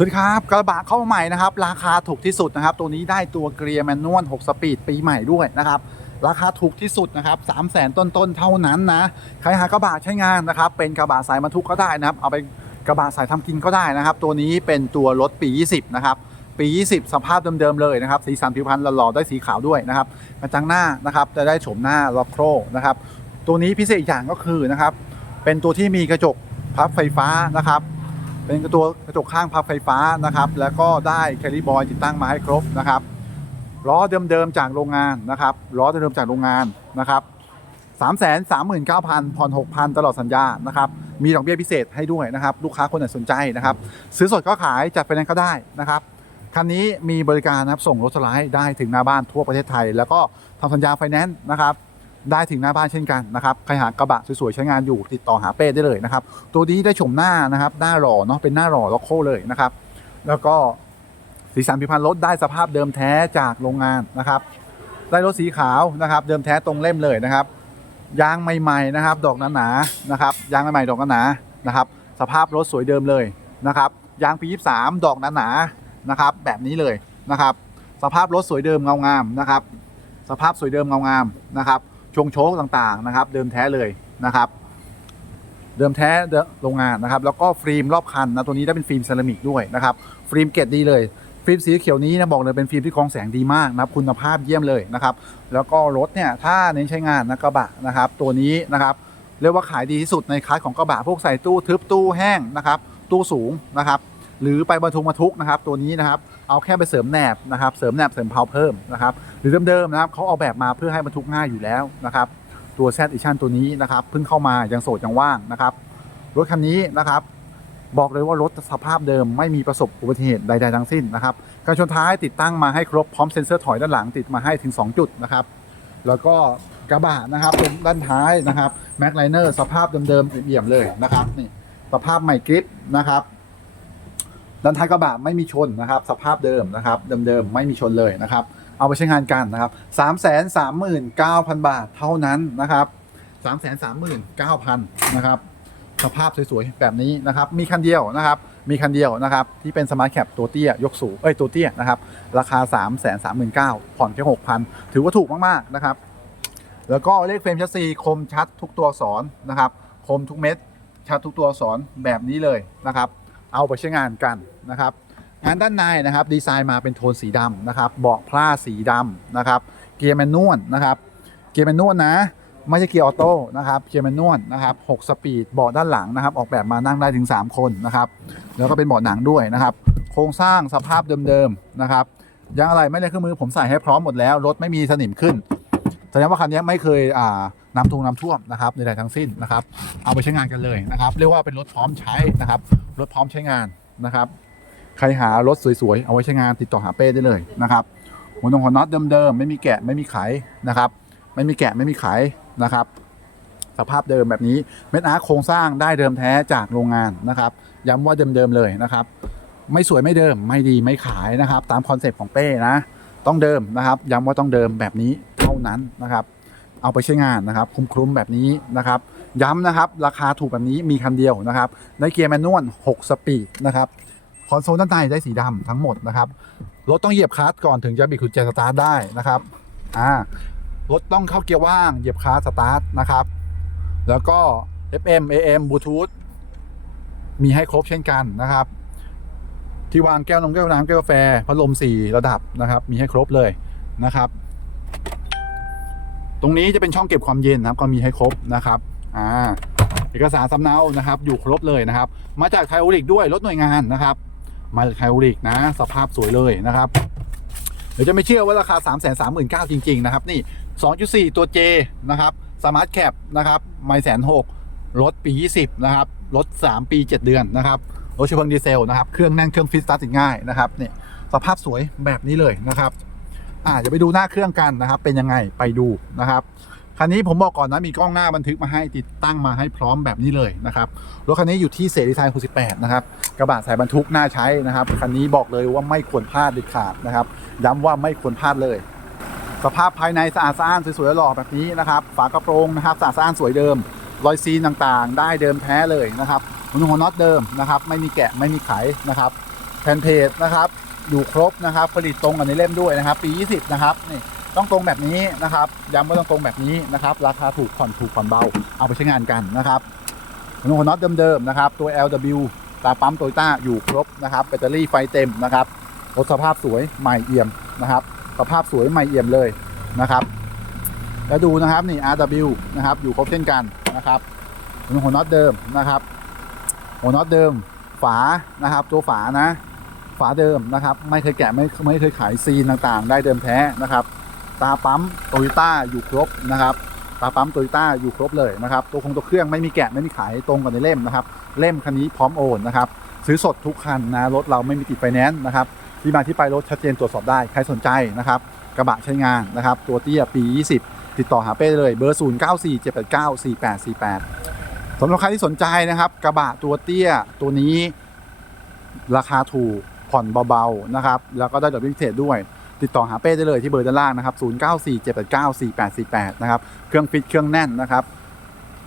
สวัสดีครับกระบะเข้ามาใหม่นะครับ ราคาถูกที่สุดนะครับ ตัวนี้ได้ตัวเกียร์แมนนวล 6 สปีดปีใหม่ด้วยนะครับ ราคาถูกที่สุดนะครับ3 0 0แสนต้นๆเท่านั้นนะใครหากระบะใช้งานนะครับ เป็นกระบะสายบรรทุกก็ได้นะครับ เอาไปกระบะสายทำกินก็ได้นะครับ ตัวนี้เป็นตัวรถปี 20 นะครับ ปี 20 สภาพเดิมๆเลยนะครับ สีสันผิวพรรณหล่อๆได้สีขาวด้วยนะครับกระจังหน้านะครับจะได้โฉมหน้าล็อกโครนะครับตัวนี้พิเศษอีกอย่างก็คือนะครับเป็นตัวที่มีกระจกพับไฟฟ้านะครับ เป็นตัวกระจกข้างพับไฟฟ้านะครับ แล้วก็ได้แคลิบอยติดตั้งมาให้ครบนะครับล้อเดิมๆจากโรงงานนะครับล้อเดิมๆจากโรงงานนะครับ3 3 9 0 0 0ผ่อน6,000 ตลอดสัญญานะครับ มีดอกเบี้ยพิเศษให้ด้วยนะครับ ลูกค้าคนไหนสนใจนะครับ ซื้อสดก็ขายจัดไฟแนนซ์ก็ได้นะครับ คันนี้มีบริการนะครับส่งรถสไลด์ได้ถึงหน้าบ้านทั่วประเทศไทย แล้วก็ทำสัญญาไฟแนนซ์นะครับ ได้ถึงหน้าบ้านเช่นกันนะครับใครหากระบะสวยๆใช้งานอยู่ติดต่อหาเป้ได้เลยนะครับ ตัวนี้ได้ชมหน้านะครับหน้าหล่อเนาะเป็นหน้าหล่อล็อกโคเลยนะครับ แล้วก็สีสันผิวพรรณรถได้สภาพเดิมแท้จากโรงงานนะครับได้รถสีขาวนะครับ เดิมแท้ตรงเล่มเลยนะครับยางใหม่ๆนะครับ ดอกหนาๆนะครับยางใหม่ๆดอกหนาๆนะครับ สภาพรถสวยเดิมเลยนะครับยางปี 23 ดอกหนาๆนะครับ แบบนี้เลยนะครับ สภาพรถสวยเดิมเงางามนะครับ สภาพสวยเดิมเงางามนะครับ ชงโชคต่างๆนะครับ เดิมแท้เลยนะครับ เดิมแท้เดิมโรงงานนะครับ แล้วก็ฟิล์มรอบคันนะตัวนี้ได้เป็นฟิล์มเซรามิกด้วยนะครับฟิล์มเกรดดีเลยฟิล์มสีเขียวนี้นะบอกเลยเป็นฟิล์มที่กรองแสงดีมากนะครับคุณภาพเยี่ยมเลยนะครับ แล้วก็รถเนี่ยถ้าเน้นใช้งานนะกระบะนะครับ ตัวนี้นะครับเรียกว่าขายดีที่สุดในคลาสของกระบะพวกใส่ตู้ทึบตู้แห้งนะครับ ตู้สูงนะครับ หรือไปบรรทุกมาทุกนะครับตัวนี้นะครับเอาแค่ไปเสริมแหนบนะครับเสริมแหนบเสริมเพลาเพิ่มนะครับหรือเดิมๆนะครับเขาออกแบบมาเพื่อให้บรรทุกง่ายอยู่แล้วนะครับตัวแซดอิชันตัวนี้นะครับเพิ่งเข้ามายังโสดยังว่างนะครับรถคันนี้นะครับบอกเลยว่ารถสภาพเดิมไม่มีประสบอุบัติเหตุใด ๆ ทั้งสิ้นนะครับการชนท้ายติดตั้งมาให้ครบพร้อมเซ็นเซอร์ถอยด้านหลังติดมาให้ถึง 2 จุดนะครับแล้วก็กระบะนะครับเป็นด้านท้ายนะครับแม็กไลเนอร์สภาพเดิมๆเอี่ยมๆเลยนะครับนี่สภาพใหม่กริปนะครับ ด้านท้ายกระบะไม่มีชนนะครับ สภาพเดิมนะครับ เดิมๆไม่มีชนเลยนะครับ เอาไปใช้งานกันนะครับ3 3 9 0 0 0บาทเท่านั้นนะครับ3 3 9 0 0 0นะครับ สภาพสวยๆแบบนี้นะครับ มีคันเดียวนะครับ มีคันเดียวนะครับ ที่เป็นสมาร์ทแคปตัวเตี้ยยกสูงเอ้ยตัวเตี้ยนะครับ ราคา3 3 3 9 0 0 0ผ่อนแค่6,000ถือว่าถูกมากๆนะครับ แล้วก็เลขเฟรมชัสซีคมชัดทุกตัวอักษรนะครับ คมทุกเม็ดชัดทุกตัวอักษรแบบนี้เลยนะครับ เอาไปใช้งานกันนะครับงานด้านในนะครับดีไซน์มาเป็นโทนสีดำนะครับเบาะพลาสีดำนะครับเกียร์แมนนวลนะครับเกียร์แมนนวลนะไม่ใช่เกียร์ออโต้นะครับเกียร์แมนนวลนะครับ6สปีดเบาะด้านหลังนะครับ ออกแบบมานั่งได้ถึง 3 คนนะครับแล้วก็เป็นเบาะหนังด้วยนะครับ โครงสร้างสภาพเดิมๆนะครับยังอะไรไม่ได้เครื่องมือผมใส่ให้พร้อมหมดแล้วรถไม่มีสนิมขึ้นแสดงว่าคันนี้ไม่เคยอ่าน้ำท่วมน้ำท่วมนะครับใดๆทั้งสิ้นนะครับ เอาไปใช้งานกันเลยนะครับ เรียกว่าเป็นรถพร้อมใช้นะครับ รถพร้อมใช้งานนะครับ ใครหารถสวยๆ เอาไว้ใช้งานติดต่อหาเป้ได้เลยนะครับหัวตรงหัวน็อตเดิมๆ ไม่มีแกะไม่มีไขนะครับ ไม่มีแกะไม่มีไขนะครับ สภาพเดิมแบบนี้เม็ดอาร์คโครงสร้างได้เดิมแท้จากโรงงานนะครับ ย้ำว่าเดิมๆเลยนะครับ ไม่สวยไม่เดิมไม่ดีไม่ขายนะครับ ตามคอนเซปต์ของเป้นะ ต้องเดิมนะครับ ย้ำว่าต้องเดิมแบบนี้เท่านั้นนะครับ เอาไปใช้งานนะครับคลุมๆแบบนี้นะครับ ย้ำนะครับ ราคาถูกแบบนี้มีคันเดียวนะครับได้เกียร์แมนนวล6สปีดนะครับคอนโซลด้านในได้สีดำทั้งหมดนะครับรถต้องเหยียบคลัตช์ก่อนถึงจะบิดกุญแจสตาร์ทได้นะครับอ่ารถต้องเข้าเกียร์ว่างเหยียบคลัตช์สตาร์ทนะครับ แล้วก็ FM AM Bluetooth มีให้ครบเช่นกันนะครับ ที่วางแก้วนมแก้วน้ำแก้วกาแฟพัดลมสี่ระดับนะครับ มีให้ครบเลยนะครับ ตรงนี้จะเป็นช่องเก็บความเย็นนะครับ ก็มีให้ครบนะครับ อ่าเอกสารสำเนานะครับ อยู่ครบเลยนะครับ มาจากไทโอริกด้วยรถหน่วยงานนะครับ มาจากไทโอริกนะ สภาพสวยเลยนะครับเดี๋ยวจะไม่เชื่อว่าราคา 3 3 9 0 0 0จริง ๆ นะครับ นี่ 2.4 ตัว J นะครับสมาร์ทแคปนะครับไม่แสนหกรถปี 20 นะครับ รถ 3 ปี 7 เดือนนะครับ รถเชื้อเพลิงดีเซลนะครับ เครื่องแน่นเครื่องฟิตสตาร์ทติดง่ายนะครับนี่สภาพสวยแบบนี้เลยนะครับ อ่าเดี๋ยวไปดูหน้าเครื่องกันนะครับ เป็นยังไงไปดูนะครับ คันนี้ผมบอกก่อนนะมีกล้องหน้าบันทึกมาให้ติดตั้งมาให้พร้อมแบบนี้เลยนะครับรถคันนี้อยู่ที่เสรีไทย68นะครับกระบะสายบรรทุกน่าใช้นะครับคันนี้บอกเลยว่าไม่ควรพลาดเด็ดขาดนะครับ ย้ำว่าไม่ควรพลาดเลย สภาพภายในสะอาดสะอ้านสวยๆหล่อแบบนี้นะครับฝากระโปรงนะครับสะอาดสะอ้านสวยเดิมรอยซีนต่างๆ ได้เดิมแท้เลยนะครับหัวน็อตเดิมนะครับไม่มีแกะไม่มีไขนะครับแผ่นเพจนะครับอยู่ครบนะครับผลิตตรงกันในเล่มด้วยนะครับปี 20 นะครับนี่ ต้องตรงแบบนี้นะครับย้ำว่าต้องตรงแบบนี้นะครับ ราคาถูกผ่อนถูกผ่อนเบาเอาไปใช้งานกันนะครับหัวน็อตเดิมๆนะครับ ตัว LW ตาปั๊มโตโยต้าอยู่ครบนะครับแบตเตอรี่ไฟเต็มนะครับรถสภาพสวยใหม่เอี่ยมนะครับสภาพสวยใหม่เอี่ยมเลยนะครับ แล้วดูนะครับนี่ RW นะครับอยู่ครบเช่นกันนะครับเป็นหัวน็อตเดิมนะครับหัวน็อตเดิมฝานะครับ ตัวฝานะ ฝาเดิมนะครับ ไม่เคยแกะไม่ไม่เคยขายซีนต่างๆ ได้เดิมแท้นะครับ ตาปั๊มโตโยต้าอยู่ครบนะครับตาปั๊มโตโยต้าอยู่ครบเลยนะครับ ตัวคงตัวเครื่องไม่มีแกะไม่มีขายตรงกับในเล่มนะครับ เล่มคันนี้พร้อมโอนนะครับ ซื้อสดทุกคันนะรถเราไม่มีติดไฟแนนซ์นะครับ ที่มาที่ไปรถชัดเจนตรวจสอบได้ใครสนใจนะครับ กระบะใช้งานนะครับ ตัวเตี้ยปี 20 ติดต่อหาเป้เลยเบอร์ 0 9 4 7 8 9 4 8 4 8สำหรับใครที่สนใจนะครับ กระบะตัวเตี้ยตัวนี้ ราคาถูกผ่อนเบาๆนะครับ แล้วก็ได้ดอกเบี้ยพิเศษด้วย ติดต่อหาเป้ได้เลยที่เบอร์ด้านล่างนะครับ 0 9 4 7 8 9 4 8 4 8 นะครับ เครื่องฟิตเครื่องแน่นนะครับ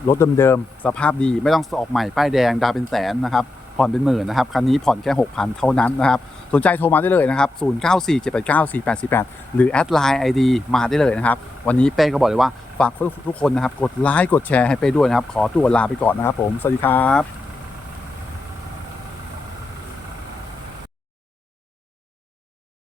รถเดิมๆ สภาพดีไม่ต้องออกใหม่ ป้ายแดง ดาวเป็นแสนนะครับ ผ่อนเป็นหมื่นนะครับ คันนี้ผ่อนแค่ 6,000 เท่านั้นนะครับ สนใจโทรมาได้เลยนะครับ 0 9 4 7 8 9 4 8 4 8 หรือแอดไลน์ ID มาได้เลยนะครับ วันนี้เป้ก็บอกเลยว่าฝากทุกคนนะครับ กดไลค์ กดแชร์ให้เป้ด้วยนะครับ ขอตัวลาไปก่อนนะครับผม สวัสดีครับ